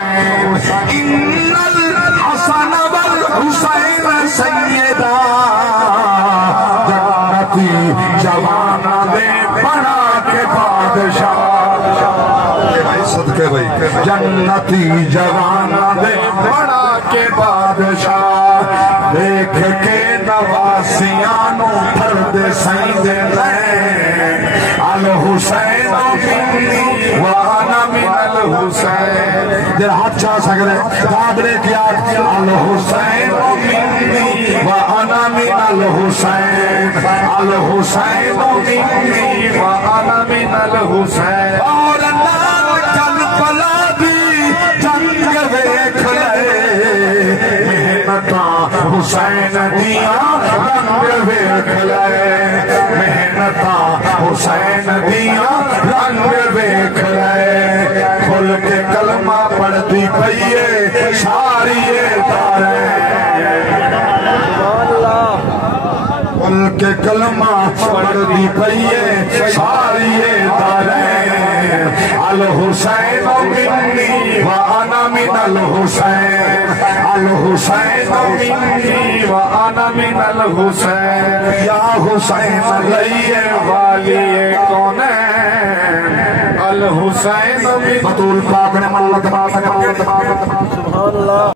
ان الحسن والحسین سیدہ جنتی جوان دے بنا کے بادشاہ صدقے بھائی جنتی جوان دے بنا کے بادشاہ دیکھ کے نواسیانوں پھرد سید لین الحسین منی وانا من الحسین جر ہاتھ چاہ سکرے قابلے کیا الحسین منی وانا من الحسین الحسین منی وانا من الحسین اور نام کل پلا بھی جنگ ویکھ لے محنتاں حسین دیاں رنگ ویکھ لے محنتاں حسین دیاں رنگ ویکھ لے کھل کے کلمہ پڑھتی پئیے ساری داریں کھل کے کلمہ پڑھتی پئیے ساری داریں الحسین منی وانا من الحسین الحسین منی وانا من الحسین یا حسین لئیے والی کونین الحسین بطول پاک نے ملت سبحان اللہ